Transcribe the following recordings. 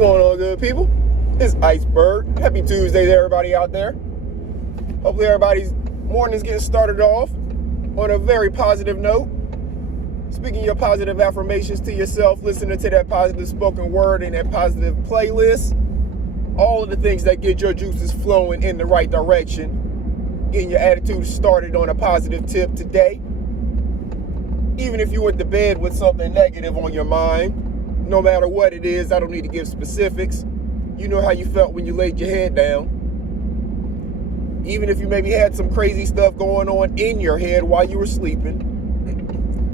going on, good people? It's Iceberg. Happy Tuesday to everybody out there. Hopefully everybody's morning's getting started off on a very positive note. Speaking your positive affirmations to yourself, listening to that positive spoken word and that positive playlist. All of the things that get your juices flowing in the right direction. Getting your attitude started on a positive tip today. Even if you went to bed with something negative on your mind, no matter what it is, I don't need to give specifics. You know how you felt when you laid your head down. Even if you maybe had some crazy stuff going on in your head while you were sleeping,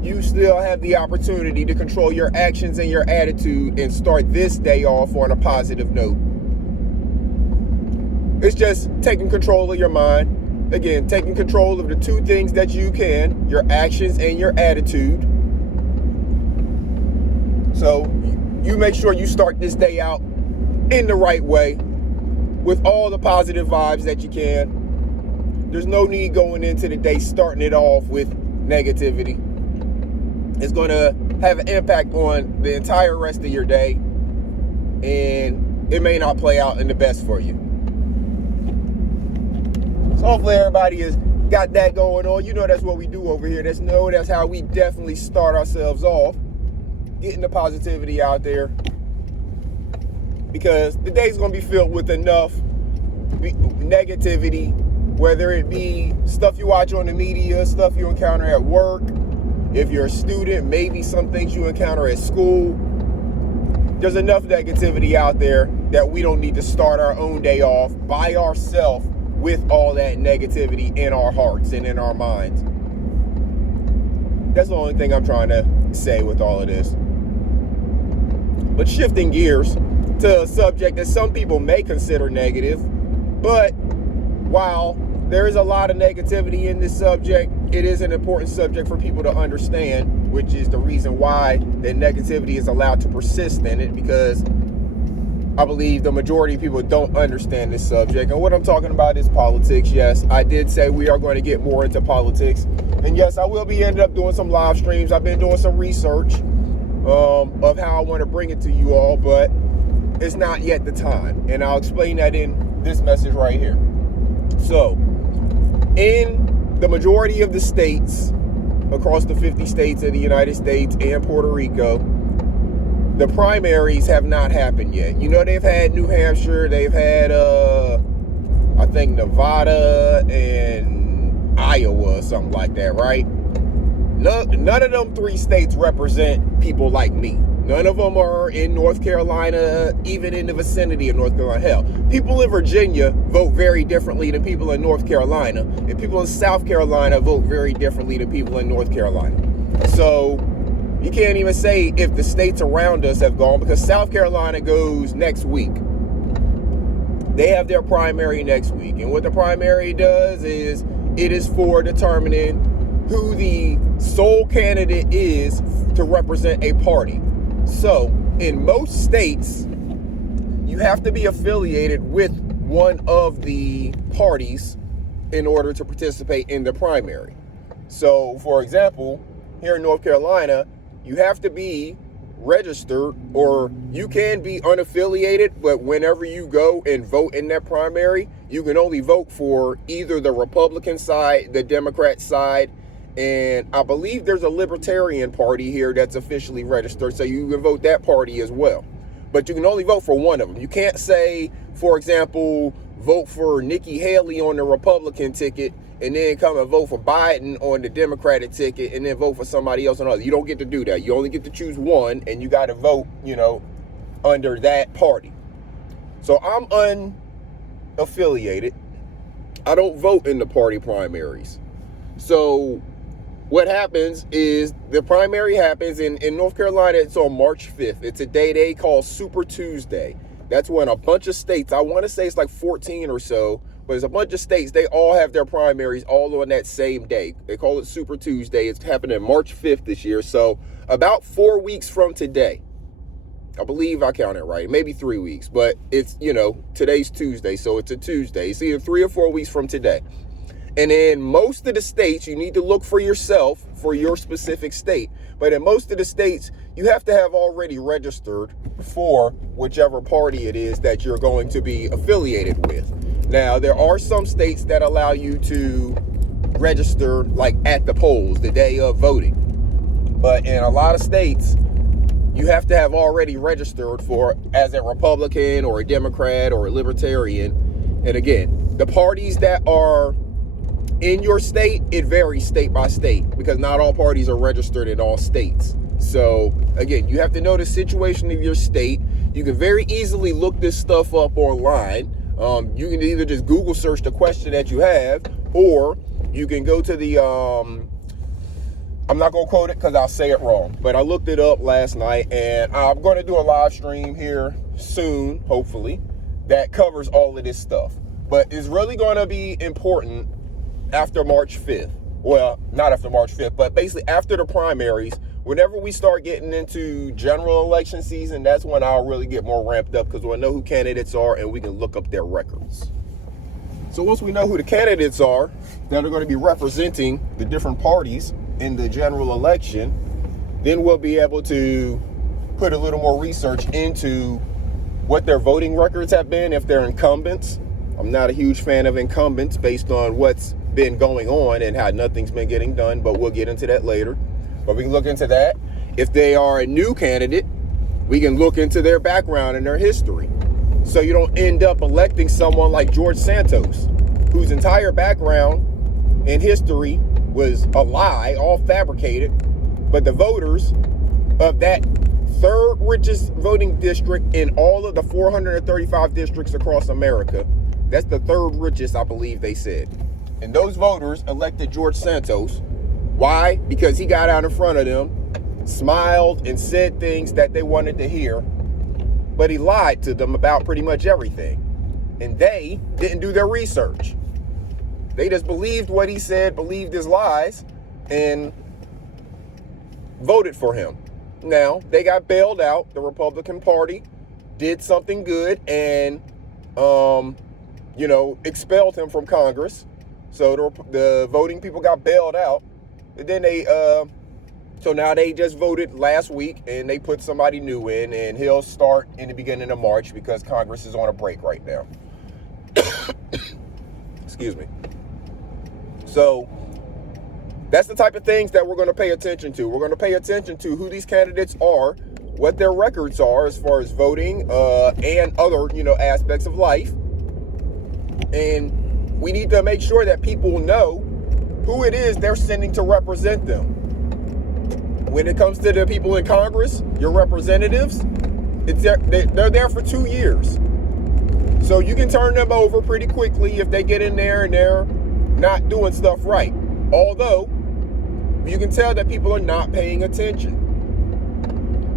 you still have the opportunity to control your actions and your attitude and start this day off on a positive note. It's just taking control of your mind. Again, taking control of the two things that you can, your actions and your attitude. So you make sure you start this day out in the right way with all the positive vibes that you can. There's no need going into the day starting it off with negativity. It's going to have an impact on the entire rest of your day, and it may not play out in the best for you. So hopefully everybody has got that going on. You know that's what we do over here. That's how we definitely start ourselves off. Getting the positivity out there, because the day's going to be filled with enough negativity, whether it be stuff you watch on the media, stuff you encounter at work. If you're a student, maybe some things you encounter at school. There's enough negativity out there that we don't need to start our own day off by ourselves with all that negativity in our hearts and in our minds. That's the only thing I'm trying to say with all of this. But shifting gears to a subject that some people may consider negative, but while there is a lot of negativity in this subject, it is an important subject for people to understand, which is the reason why that negativity is allowed to persist in it, because I believe the majority of people don't understand this subject. And what I'm talking about is politics. Yes, I did say we are going to get more into politics. And yes, I will be ending up doing some live streams. I've been doing some research of how I want to bring it to you all, but it's not yet the time. And I'll explain that in this message right here. So, in the majority of the states, across the 50 states of the United States and Puerto Rico, the primaries have not happened yet. You know, they've had New Hampshire, they've had, I think, Nevada and Iowa, something like that, right? None of them three states represent people like me. None of them are in North Carolina, even in the vicinity of North Carolina. Hell, people in Virginia vote very differently than people in North Carolina. And people in South Carolina vote very differently than people in North Carolina. So you can't even say if the states around us have gone, because South Carolina goes next week. They have their primary next week. And what the primary does is it is for determining who the sole candidate is to represent a party. So in most states, you have to be affiliated with one of the parties in order to participate in the primary. So for example, here in North Carolina, you have to be registered, or you can be unaffiliated, but whenever you go and vote in that primary, you can only vote for either the Republican side, the Democrat side, and I believe there's a Libertarian Party here that's officially registered, so you can vote that party as well. But you can only vote for one of them. You can't say, for example, vote for Nikki Haley on the Republican ticket and then come and vote for Biden on the Democratic ticket and then vote for somebody else on the other. You don't get to do that. You only get to choose one, and you got to vote, under that party. So I'm unaffiliated. I don't vote in the party primaries. So what happens is the primary happens in North Carolina. It's on March 5th. It's a day they call Super Tuesday. That's when a bunch of states, I want to say it's like 14 or so, but there's a bunch of states, they all have their primaries all on that same day. They call it Super Tuesday. It's happening March 5th this year. So about 4 weeks from today, I believe I counted right, maybe 3 weeks, but it's, today's Tuesday. So it's a Tuesday. It's either 3 or 4 weeks from today. And in most of the states, you need to look for yourself for your specific state. But in most of the states, you have to have already registered for whichever party it is that you're going to be affiliated with. Now, there are some states that allow you to register like at the polls the day of voting. But in a lot of states, you have to have already registered for as a Republican or a Democrat or a Libertarian. And again, the parties that are in your state, it varies state by state because not all parties are registered in all states. So again, you have to know the situation of your state. You can very easily look this stuff up online. You can either just Google search the question that you have, or you can go to the, I'm not going to quote it because I'll say it wrong, but I looked it up last night, and I'm going to do a live stream here soon, hopefully, that covers all of this stuff. But it's really going to be important after March 5th. Well, not after March 5th, but basically after the primaries. Whenever we start getting into general election season, that's when I'll really get more ramped up because we'll know who candidates are and we can look up their records. So once we know who the candidates are that are going to be representing the different parties in the general election, then we'll be able to put a little more research into what their voting records have been if they're incumbents. I'm not a huge fan of incumbents based on what's been going on and how nothing's been getting done, but we'll get into that later. But we can look into that. If they are a new candidate, we can look into their background and their history. So you don't end up electing someone like George Santos, whose entire background and history was a lie, all fabricated. But the voters of that third richest voting district in all of the 435 districts across America, that's the third richest, I believe they said. And those voters elected George Santos. Why? Because he got out in front of them, smiled, and said things that they wanted to hear. But he lied to them about pretty much everything. And they didn't do their research. They just believed what he said, believed his lies, and voted for him. Now, they got bailed out. The Republican Party did something good and, expelled him from Congress. So the voting people got bailed out. And then so now they just voted last week and they put somebody new in, and he'll start in the beginning of March because Congress is on a break right now. Excuse me. So that's the type of things that we're going to pay attention to. We're going to pay attention to who these candidates are, what their records are as far as voting and other, aspects of life. And we need to make sure that people know who it is they're sending to represent them. When it comes to the people in Congress, your representatives, they're there for 2 years. So you can turn them over pretty quickly if they get in there and they're not doing stuff right. Although, you can tell that people are not paying attention.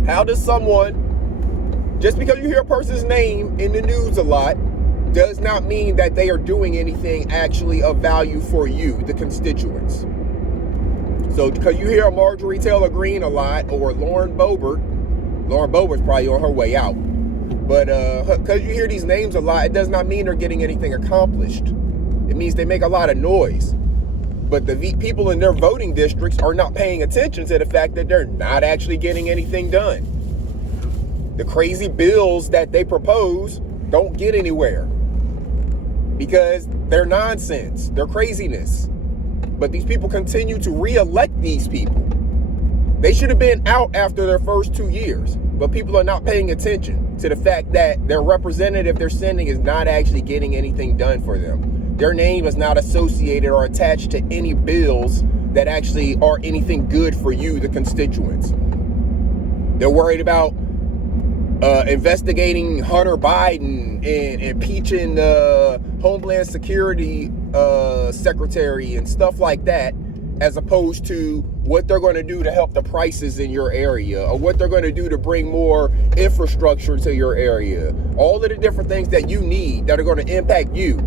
How does someone, just because you hear a person's name in the news a lot, does not mean that they are doing anything actually of value for you, the constituents. So because you hear Marjorie Taylor Greene a lot, or Lauren Boebert's probably on her way out. But because you hear these names a lot, it does not mean they're getting anything accomplished. It means they make a lot of noise. But the people in their voting districts are not paying attention to the fact that they're not actually getting anything done. The crazy bills that they propose don't get anywhere because they're nonsense, they're craziness. But these people continue to re-elect these people. They should have been out after their first 2 years, but people are not paying attention to the fact that their representative they're sending is not actually getting anything done for them. Their name is not associated or attached to any bills that actually are anything good for you, the constituents. They're worried about investigating Hunter Biden and impeaching Homeland Security Secretary and stuff like that, as opposed to what they're going to do to help the prices in your area, or what they're going to do to bring more infrastructure to your area. All of the different things that you need that are going to impact you.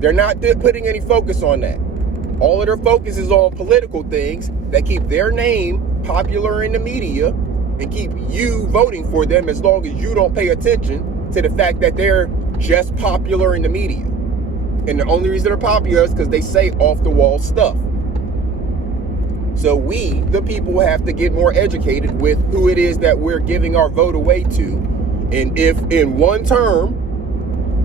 They're not putting any focus on that. All of their focus is on political things that keep their name popular in the media and keep you voting for them, as long as you don't pay attention to the fact that they're just popular in the media. And the only reason they're popular is because they say off-the-wall stuff. So we, the people, have to get more educated with who it is that we're giving our vote away to. And if in one term,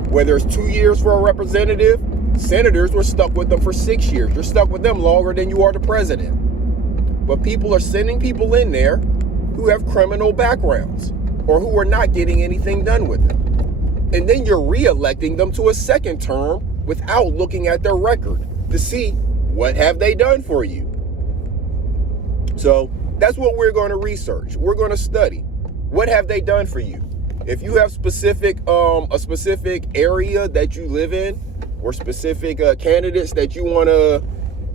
whether it's 2 years for a representative, senators were stuck with them for 6 years. You're stuck with them longer than you are the president. But people are sending people in there who have criminal backgrounds or who are not getting anything done with them. And then you're re-electing them to a second term without looking at their record to see what have they done for you. So that's what we're going to research. We're going to study. What have they done for you? If you have a specific area that you live in or specific candidates that you want to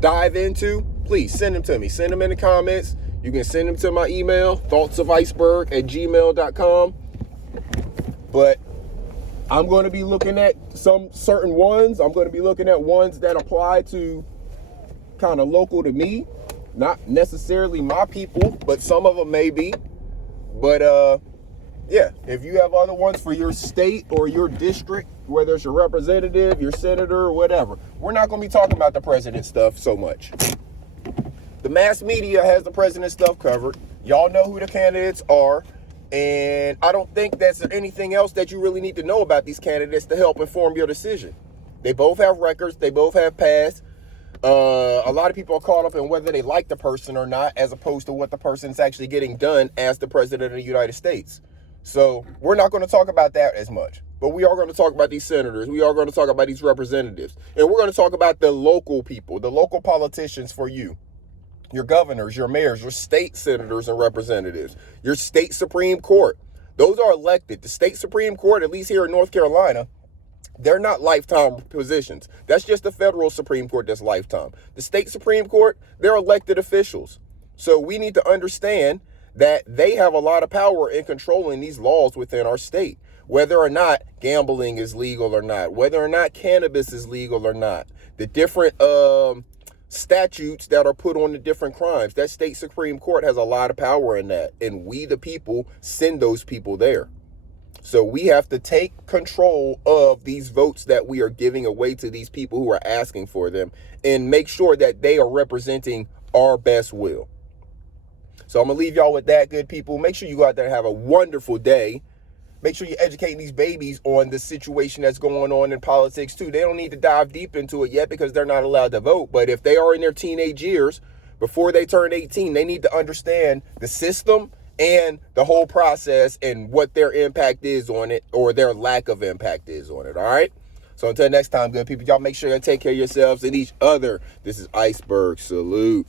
dive into, please send them to me. Send them in the comments. You can send them to my email, thoughtsoficeberg@gmail.com. But I'm going to be looking at some certain ones. I'm going to be looking at ones that apply to kind of local to me. Not necessarily my people, but some of them may be. But yeah, if you have other ones for your state or your district, whether it's your representative, your senator, or whatever, we're not going to be talking about the president stuff so much. The mass media has the president stuff covered. Y'all know who the candidates are. And I don't think there's anything else that you really need to know about these candidates to help inform your decision. They both have records. They both have past. A lot of people are caught up in whether they like the person or not, as opposed to what the person's actually getting done as the president of the United States. So we're not going to talk about that as much, but we are going to talk about these senators. We are going to talk about these representatives, and we're going to talk about the local people, the local politicians for you, your governors, your mayors, your state senators and representatives, your state Supreme Court. Those are elected. The state Supreme Court, at least here in North Carolina, they're not lifetime positions. That's just the federal Supreme Court that's lifetime. The state Supreme Court, they're elected officials. So we need to understand that they have a lot of power in controlling these laws within our state, whether or not gambling is legal or not, whether or not cannabis is legal or not, the different statutes that are put on the different crimes. That state Supreme Court has a lot of power in that, and we, the people, send those people there. So we have to take control of these votes that we are giving away to these people who are asking for them and make sure that they are representing our best will. So I'm going to leave y'all with that, good people. Make sure you go out there and have a wonderful day. Make sure you're educating these babies on the situation that's going on in politics, too. They don't need to dive deep into it yet because they're not allowed to vote. But if they are in their teenage years, before they turn 18, they need to understand the system and the whole process and what their impact is on it, or their lack of impact is on it. All right. So until next time, good people, y'all make sure you take care of yourselves and each other. This is Iceberg. Salute.